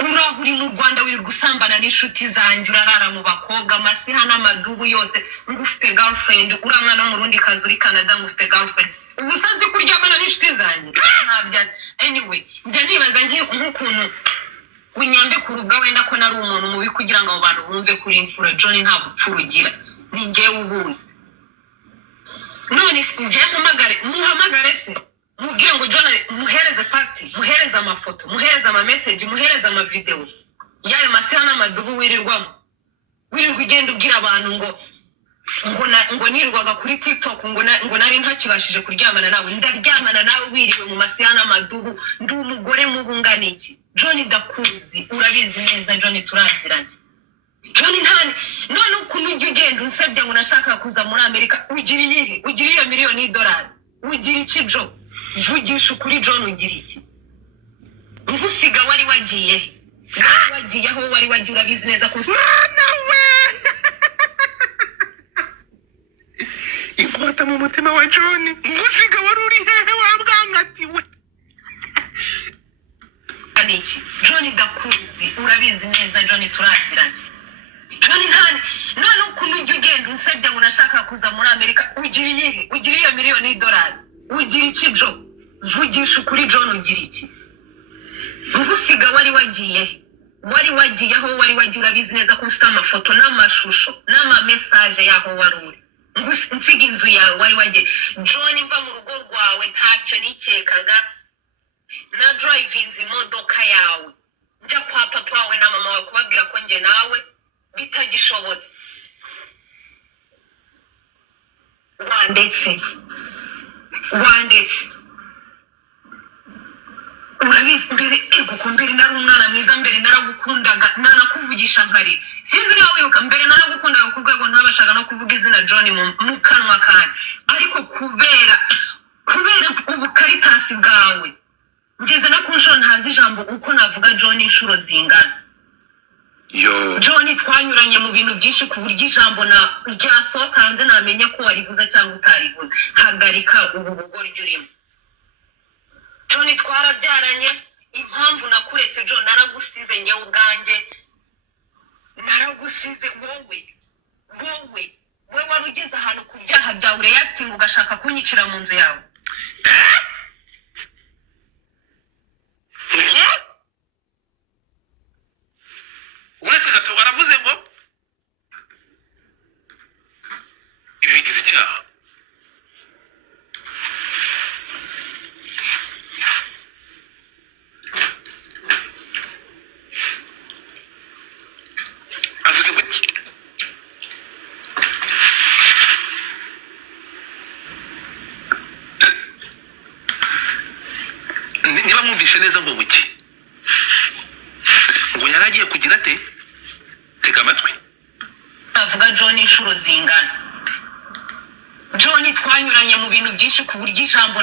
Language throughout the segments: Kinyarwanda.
urahuri mu Rwanda wirirwa gusambana n'inshuti zanjye urarara mu bakobwa amasiha n'amadubu yose ngufite girlfriend uramwana mu rundi kazi uri Canada ngufite girlfriend ubusanzwe kuryamana n'inshuti zanjye ntabya anyway njya nibaza nk'ukuntu unyambe ku ruga wenda ko nari umuntu mubi kugira ngo abo bantu bumve kuri imfura John nta bupfurugira ni njyewe ubuzi none njye muhamagare se mubwire ngo John muhereze fact muhereze amafoto muhereze ama message muhereze ama video yayo masiha n'amadubu wirirwamo ugenda ubwira abantu ngo nirwaga kuri TikTok ngo nari ntakibashije kuryamana nawe ndaryamana nawe wiriwe mu masiha n'amadubu ndi umugore mubungana iki John ndakuzi urabizi neza John turaziranye John ntani none ukuntu ugenda unsabye ngo nashaka kuza muri Amerika ugira iyo miliyoni $1 ugira iki Jo vugisha kuri John ugira iki ugusiga wari wagiye aho wari wagiye urabizi neza ko nawe inkota mu mutima wa John ugusiga wari uri hehe wabwangatiwe aniki John ndakuzi urabizi neza John turaziranye John ntani none ukuntu ugenda unsabye ngo nashaka kuza muri Amerika ugira iyo miliyoni $1 ugira iki Jo vugisha kuri John ugira iki ugusiga wari wagiye aho wari wagiye urabizi neza ko ufite amafoto n'amashusho n'ama message yaho wari uri mfiga inzu yawe wari wagiye John mva mu rugo rwawe ntacyo nikekaga na driving imodoka yawe njya kwa papa wawe na mama wawe kubabwira ko nge nawe bitagishobotse wandetse urabizi mbere nari umwana mwiza mbere naragukundaga nanakuvugisha nkari sinzi niba wibuka mbere naragukundaga ku rwego ntabashaga no kuvuga izina John mu kanwa kanjye ariko kubera ubukaritasi bwawe ngeze no ku nshuro ntazi ijambo uko navuga John inshuro zingana John twanyuranye mu bintu byinshi ku buryo ijambo ryasohoka hanze namenya ko warivuze cyangwa utarivuze hagarika ubu bugoryi urimo John twarabyaranye impamvu nakuretse John naragusize njyewe ubwanjye naragusize wowe wari ugeze ahantu ku byaha byawe ureacting ugashaka kunyicira mu nzu yawe uretse gato baravuze ngo ibi bigize icyaha avuze ngo iki niba mwumvishe neza ngo muki ngo yaragiye kugira ate tega amatwi avuga John inshuro zingana John twanyuranye mu bintu byinshi ku buryo ijambo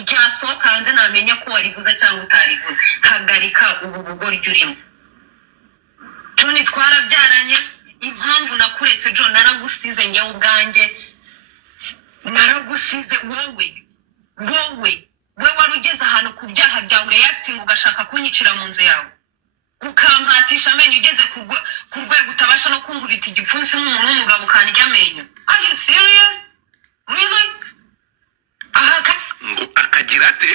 ryasohoka hanze namenya ko warivuze cyangwa utarivuze hagarika ubu bugoryi urimo John twarabyaranye impamvu nakuretse John naragusize njyewe ubwanjye naragusize wowe wari ugeze ahantu ku byaha byawe ureacting ugashaka kunyicira mu nzu yawe ukampatisha amenyo ugeze ku rwego utabasha no kungurita igipfunsi nk'umuntu w'umugabo ukandya amenyo are you serious really ngo akagira ate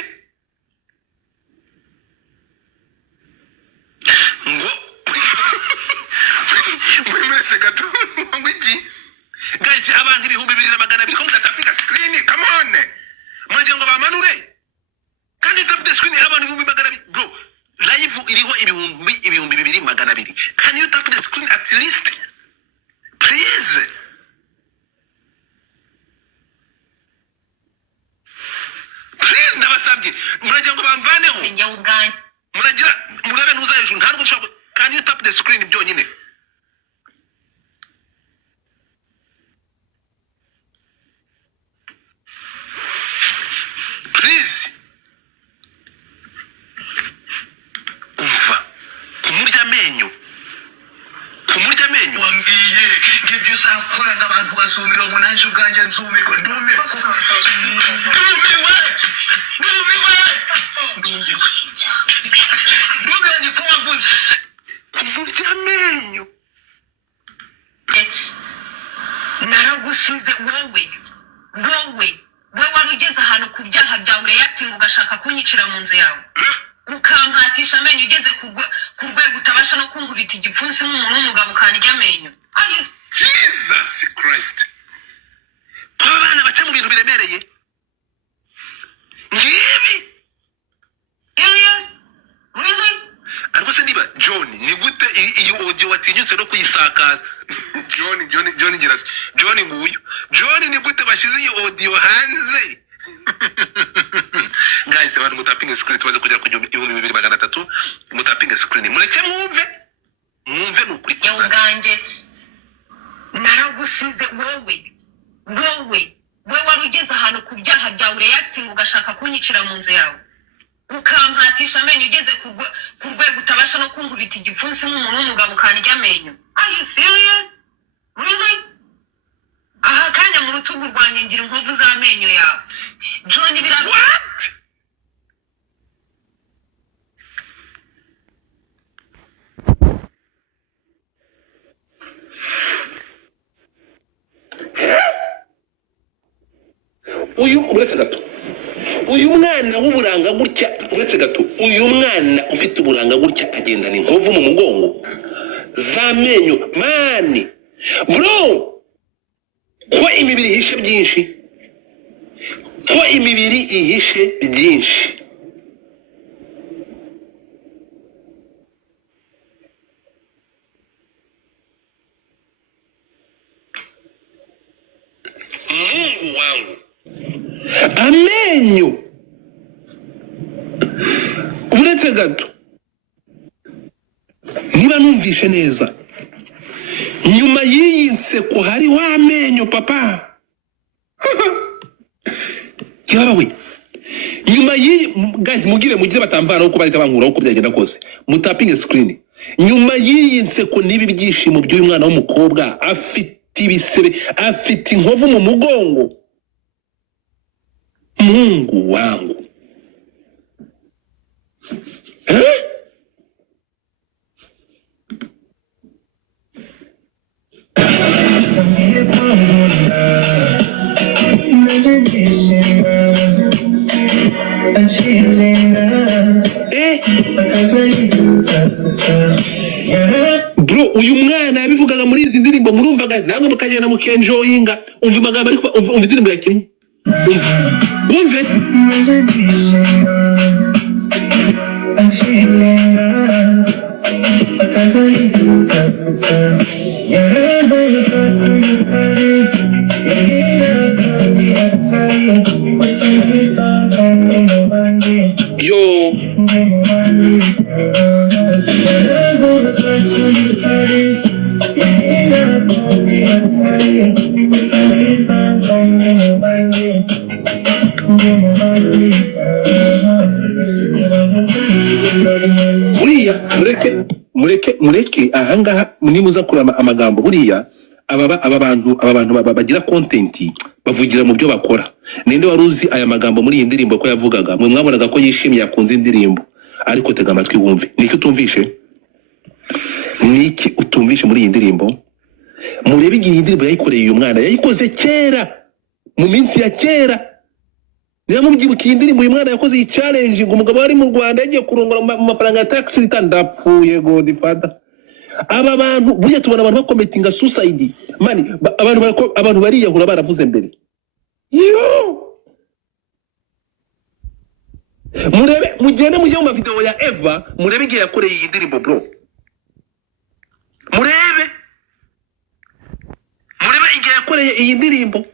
ngo mwemuretse gato ngo iki guys abantu 2,200 ko mudatapika screen come on mwaje ngo bamanure kandi tapite screen abantu 2,200 bro live iriho ibihumbi 2,200 can you tap the screen at least please ndabasabye muragira ngo bamvaneho murabe ntuza hejuru ntabwo ushobora can you tap the screen byonyine please umva kumurya amenyo wambwiye ngibyo uzakora ngabantu bazumira ngo naje ubwanjye nzumirwa ndumiwe ni ko wavuze yose kumurya amenyo. naragusize wowe wari ugeze ahantu ku byaha byawe ureyatinga ugashaka kunyicira mu nzu yawe ukampatisha amenyo ugeze ku rwego utabasha no kunkubita igipfunsi nk'umuntu w'umugabo ukanirya amenyo. Jesus Christ. Kwa bana baca mu bintu biremereye ngibi. Really? Ariko se niba John ni gute iyo audio watinyutse no kuyisakaza? John girasi. John nguyu. John ni gute bashize iyo audio hanze? Guys, abantu mutapinga screen tumaze kujya ku 2300 mutapinga screen. Mureke mwumve nukuri ya ubwanjye naragusize wowe wari ugeze ahantu ku byaha byawe ureyatinga ugashaka kunyicira mu nzu yawe ukampatisha amenyo ugeze ku rwego utabasha no kunkubita igipfunsi nk'umuntu w'umugabo ukanirya amenyo. Are you serious? Really? aha kanya mu rutugu rwanjye ngira inkovu z'amenyo yawe John What? uretse gato uyu mwana w'uburanga gutya uretse gato uyu mwana ufite uburanga gutya agendana inkovu mu mugongo z'amenyo mani bro. Ko imibiri ihishe byinshi Mungu wangu amenyo uretse gato niba numvishe neza nyuma y'iyi nseko hariho amenyo papa. Yawe nyuma y'iyi guys mugire batamvana uko bareka bankuraho uko byagenda kose mutapinge screen. Nyuma y'iyi nseko nibi byishimo by'uyu mwana w'umukobwa afite ibisebe afite inkovu mu mugongo. Mungu wangu bro uyu mwana yabivugaga muri izi ndirimbo murumvaga namwe mukagenda mukenjoyinga umva amagambo ariko umva indirimbo yakinnye umve yo mureke ahangaha nimuza kurama amagambo buriya aba bantu bagira content bavugira mu byo bakora. Ninde waruzi aya magambo muri iyi ndirimbo ko yavugaga mwe mwabonaga ko yishimiye yakunze indirimbo ariko tega amatwi wumve niki utumvishe muri iyi ndirimbo. Murebe igihe indirimbo yayikoreye uyu mwana yayikoze kera mu minsi ya kera. Niba mubyibukiye indirimbo uyu mwana yakoze iyi challenge ngo umugabo wari mu Rwanda yagiye kurongora mu mafaranga ya tax ndapfuye Godfather. Aba bantu burya tubona abantu bakometinga suicide mani abantu bariyahura baravuze mbere. Yo murebe mugende mujye mu video ya Eva murebe igihe yakoreye iyi ndirimbo bro. Murebe igihe yakoreye iyi ndirimbo.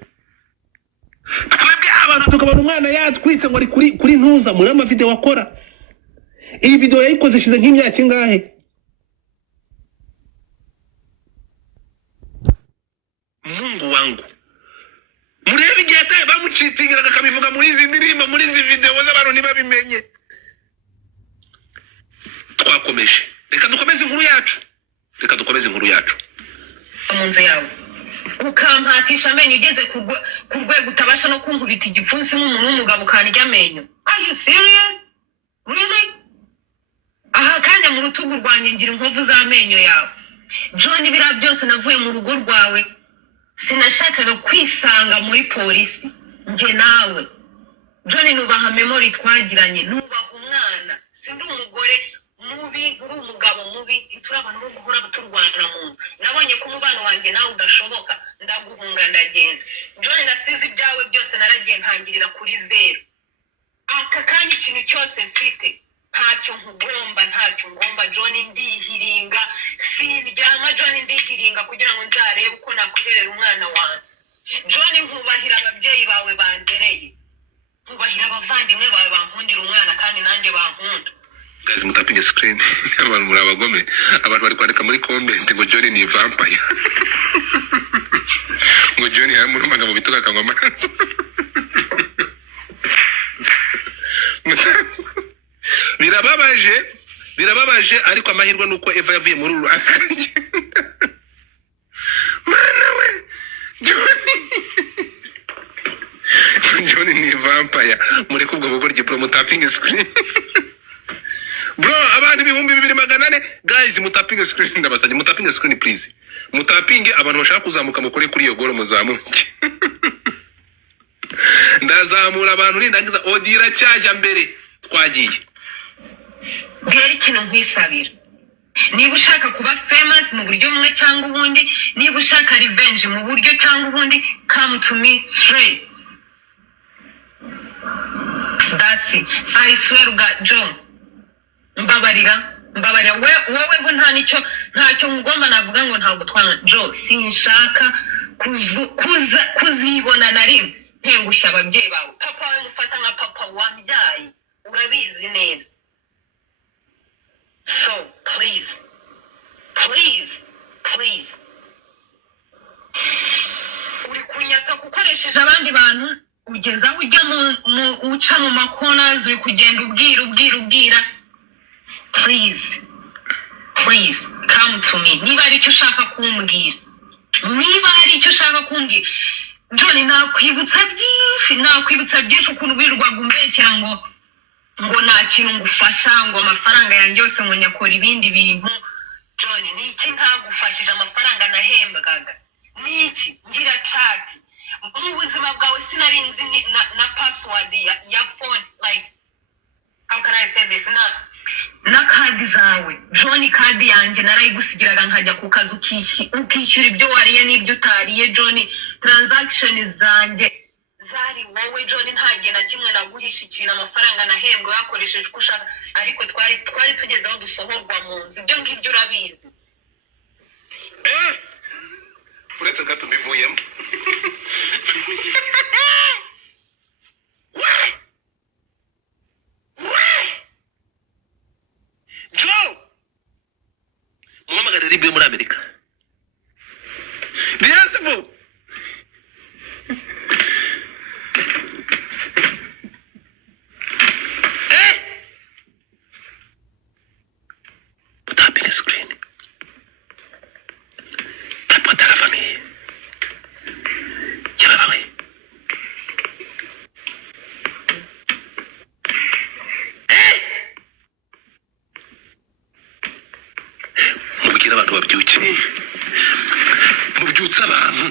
Twebwe abantu tukabona umwana yatwitse ngo ari kuri ntuza muri ama video akora. Iyi video yayikoze shize nk'imyaka ingahe? Mungu wangu murebe igihe ataye bamucitingiraga akabivuga muri izi ndirimbo muri izi video z'abantu ntibabimenye. Twakomeje reka dukomeze inkuru yacu mu nzu yawe ukampatisha amenyo ugeze ku rwego utabasha no kunkubita igipfunsi nk'umuntu w'umugabo ukanirya amenyo. Are you serious? Really? aha kanya mu rutugu rwanjye ngira inkovu z'amenyo yawe. John, biriya byose navuye mu rugo rwawe, sinashakaga kwisanga muri polisi njye nawe. John, nubaha memory twagiranye, nubaha umwana, sindi umugore mubi uri umugabo mubi, ituri abantu bo guhora turwana mu nzu. Nabonye ko umubano wanjye nawe udashoboka, ndaguhunga ndagenda. John, nasize ibyawe byose naragiye ntangirira kuri zero. Aka kanya ikintu cyose mfite ntacyo nkugomba, ntacyo ngomba. John, ndihiringa siryama. John, ndihiringa kugira ngo nzarebe uko nakuberera umwana wanjye. John, nkubahira ababyeyi bawe bandereye, nkubahira abavandimwe bawe bankundira umwana kandi nanjye bankunda. Guys, mutapinge screen. Abantu muri abagome. Abantu bari kwandika muri comment ngo John ni vampire. Ngo John yamurumaga mu bituga akanywa amaraso. Birababaje ariko amahirwe nuko Eva yavuye muri uru akanje. Mana we, John ni vampire. Muri kubwo bugoryi bro, mutapinge screen. Bro, abantu 2400 guys, mutapinge screen ndabasanye, mutapinge screen please. Mutapinge abantu bashaka kuzamuka mukore kuri iyo goro muzamuke. Ndazamura abantu nindangiza odira cyaje mbere twagiye. Gari kino nkwisabira. Niba ushaka kuba famous mu buryo bumwe cyangwa ubundi, niba ushaka revenge mu buryo cyangwa ubundi, come to me straight. That's it. I swear to God, John. Mbabarira wowe bo ntacyo ngomba navuga ngo ntabwo twana. Joe, sinshaka kuzibona na rimwe ntengushya ababyeyi bawe. Papa we mufata nka papa wambyaye, urabizi neza. So please uri kunyata gukoresheje abandi bantu ugeza ujya uca mu makona, uri kugenda ubwira. Please come to me. Niba ari icyo ushaka kumbwira, John, nakwibutsa byinshi ukuntu wirirwaga umbekera ngo nta kintu ngufasha, ngo amafaranga yanjye yose ngo nyakora ibindi bintu. John, ni iki ntagufashije? amafaranga nahembwaga ni iki? Ngira chat mu buzima bwawe sinarinzi na password ya phone, like how can I say this? Na kadi zawe John, kadi yanjye narayigusigiraga nkajya ku kazi ukishyura ibyo wariye n'ibyo utariye. John, transaction zanjye zari wowe. John, ntagiye na kimwe naguhisha ikintu. amafaranga nahembwe yakoresheje uko ushaka, ariko twari tugeze aho dusohorwa mu nzu. Ibyo ngibyo urabizi. Uretse gato mbivuyemo. Joe! Muhamagara ribe muri Amerika. Diasibo! Tapping the screen. Tap la famille. Yabawe. Mubwira abantu babyukiye. Mubyutsa abantu.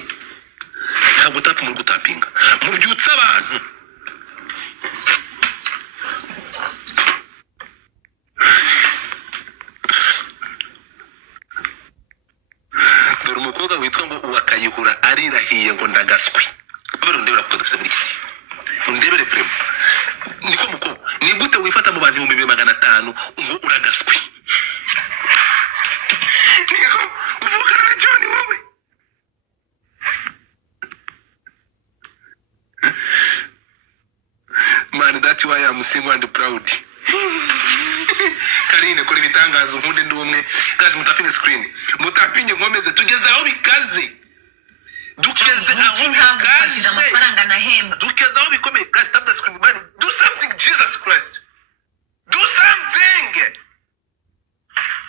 Ntabwo tapa mu gutapinga. Mubyutsa abantu. Dore umukobwa witwa ngo uwakayihura arirahiye ngo ndagaswi. Abarundi barakodofite muri iki. Undebere frame. Niko muko, ni gute wifata mu bantu 2500 ngo uragaswi? Niko uvugana na John wowe. Man, that's why I'm single and proud. Karine kuri bitangazo nkunde ndumwe. Guys, mutapinge screen. Mutapinge nkomeze tugeze aho bikaze. Dukeze aho bikaze. Amafaranga nahemba. Dukeze aho bikomeye. Guys, tap the screen, man. Do something, Jesus Christ. Do something.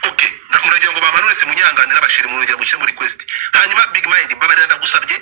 Okay. Muragira ngo bamanure se munyanganira bashire mu rugero mushyire muri request. Hanyuma Big Mind babarira ndagusabye